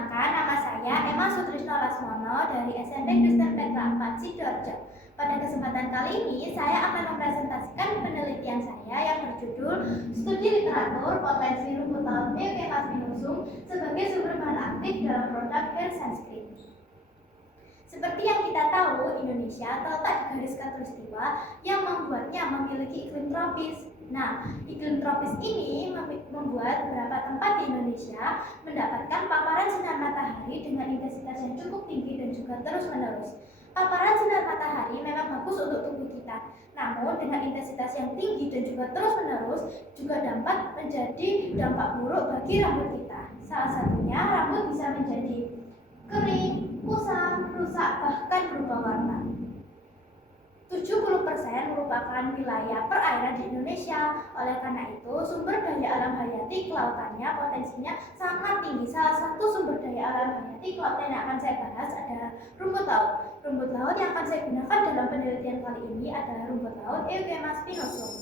Perkenalkan, nama saya Emma Sutrisno Lasmono dari SMP Kristen Petra 4 Sidoarjo. Pada kesempatan kali ini, saya akan mempresentasikan penelitian saya yang berjudul Studi Literatur Potensi Rumput Laut Eucalyptus minusum sebagai sumber bahan aktif dalam produk hair sunscreen. Seperti yang kita tahu, Indonesia terletak di garis khatulistiwa yang membuatnya memiliki iklim tropis. Nah, iklim tropis ini membuat beberapa tempat di Indonesia mendapatkan paparan sinar matahari dengan intensitas yang cukup tinggi dan juga terus-menerus. Paparan sinar matahari memang bagus untuk tubuh kita, namun dengan intensitas yang tinggi dan juga terus-menerus juga dapat menjadi dampak buruk bagi rambut kita. Salah satunya, rambut bisa menjadi kering, kusam, rusak, bahkan berubah warna. 70% merupakan wilayah perairan di Indonesia. Oleh karena itu, sumber daya alam hayati kelautannya potensinya sangat tinggi. Salah satu sumber daya alam hayati kelautan yang akan saya bahas adalah rumput laut. Rumput laut yang akan saya gunakan dalam penelitian kali ini adalah rumput laut Eucalyptus spinosum.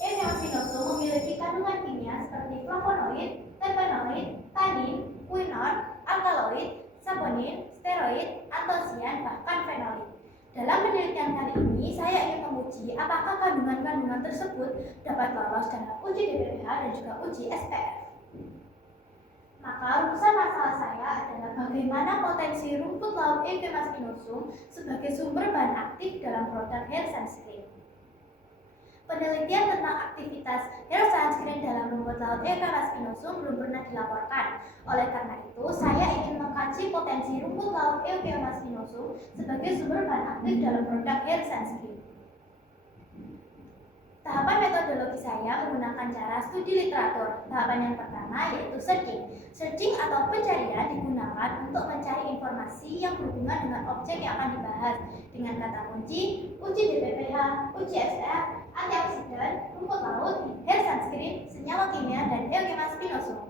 Eucalyptus spinosum memiliki kandungan kimia seperti flavonoid, terpenoid, tannin, quinol, alkaloid, saponin, steroid, antosian, bahkan fenolit. Dalam penelitian kali ini, saya ingin menguji apakah kandungan-kandungan tersebut dapat lolos dalam uji DPPH dan juga uji SPF. Maka rumusan masalah saya adalah bagaimana potensi rumput laut Eucalyptus spinosum sebagai sumber bahan aktif dalam produk hair sunscreen. Penelitian tentang aktivitas hair sunscreen dalam rumput laut Eucalyptus spinosum belum pernah dilaporkan. Oleh karena itu, saya ingin mengkaji potensi rumput laut Eucalyptus spinosum sebagai sumber bahan aktif dalam produk hair sunscreen. Tahapan metodologi saya menggunakan cara studi literatur. Tahapan yang pertama yaitu searching. Searching atau pencarian digunakan untuk mencari informasi yang berhubungan dengan objek yang akan dibahas dengan kata kunci, uji DPPH, uji SPF, antioksidan, rumput laut, hair sunscreen, senyawa kimia, dan Eucalyptus spinosum.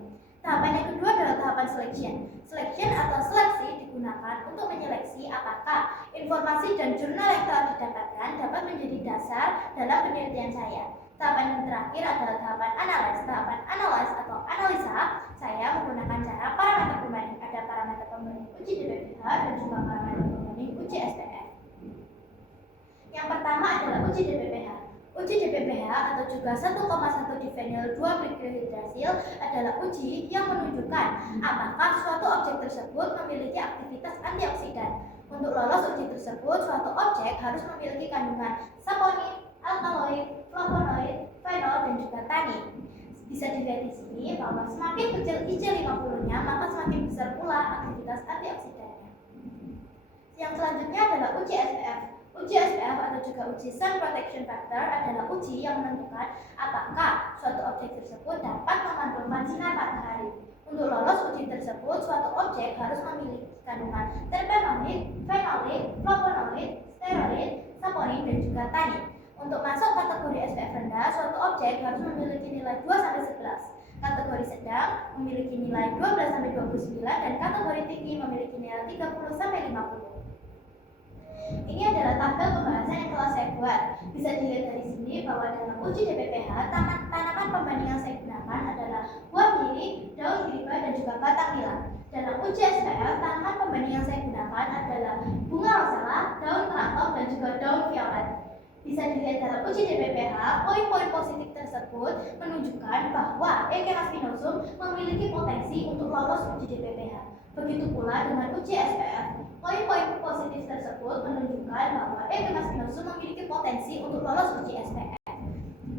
Tahapan yang kedua adalah tahapan selection. Selection atau seleksi digunakan untuk menyeleksi apakah informasi dan jurnal yang telah didapatkan dapat menjadi dasar dalam penelitian saya. Tahapan yang terakhir adalah tahapan analyze. Tahapan analyze atau analisa saya menggunakan cara parameter pembanding. Ada parameter pembanding uji DPPH dan juga parameter pembanding uji SPF. Yang pertama adalah uji DPPH. Uji DPPH atau juga 1,1 diphenyl 2-glycylhydrazil adalah uji yang menunjukkan apakah suatu objek tersebut memiliki aktivitas antioksidan. Untuk lolos uji tersebut, suatu objek harus memiliki kandungan saponin, alkaloid, flavonoid, fenol, dan juga tannin. Bisa dilihat di sini bahwa semakin kecil IC50-nya, maka semakin besar pula aktivitas antioksidannya. Yang selanjutnya adalah uji SPF. Uji SPF atau juga uji Sun Protection Factor adalah uji yang menentukan apakah suatu objek tersebut dapat memantulkan sinar matahari. Untuk lolos uji tersebut, suatu objek harus memiliki kandungan terpenoid, fenolit, flavonoid, steroid, saponin, dan juga tannin. Untuk masuk kategori SPF rendah, suatu objek harus memiliki nilai 2-11. Kategori sedang memiliki nilai 12-29 dan kategori tinggi memiliki nilai 30-50. Ini adalah tabel pembahasan yang telah saya buat. Bisa dilihat dari sini bahwa dalam uji DPPH, tanaman pembanding yang saya gunakan adalah buah miri, daun geriba, dan juga batang nilam. Dalam uji SPF, tanaman pembanding yang saya gunakan adalah bunga rosella, daun keraton, dan juga daun violet. Bisa dilihat dalam uji DPPH, poin-poin positif tersebut menunjukkan bahwa Eucalyptus spinosum memiliki potensi untuk lolos uji DPPH. Begitu pula dengan uji SPF. Poin-poin positif tersebut menunjukkan bahwa Eucalyptus spinosum memiliki potensi untuk lolos uji SPF.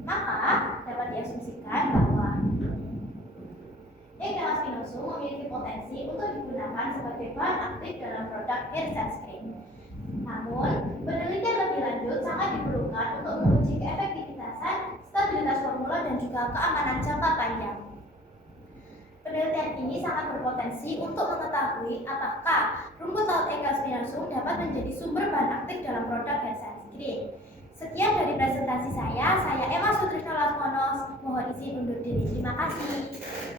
Maka dapat diasumsikan bahwa Eucalyptus spinosum memiliki potensi untuk digunakan sebagai bahan aktif dalam produk hair sunscreen. Namun, penelitian lebih lanjut sangat diperlukan untuk menguji keefektivitasan, stabilitas formula, dan juga keamanan jangka panjang. Penelitian ini sangat berpotensi untuk mengetahui apakah rumput laut Eucalyptus spinosum dapat menjadi sumber bahan aktif dalam produk hair sunscreen. Sekian dari presentasi saya Emma Sutrisno Lasmono, mohon izin undur diri. Terima kasih.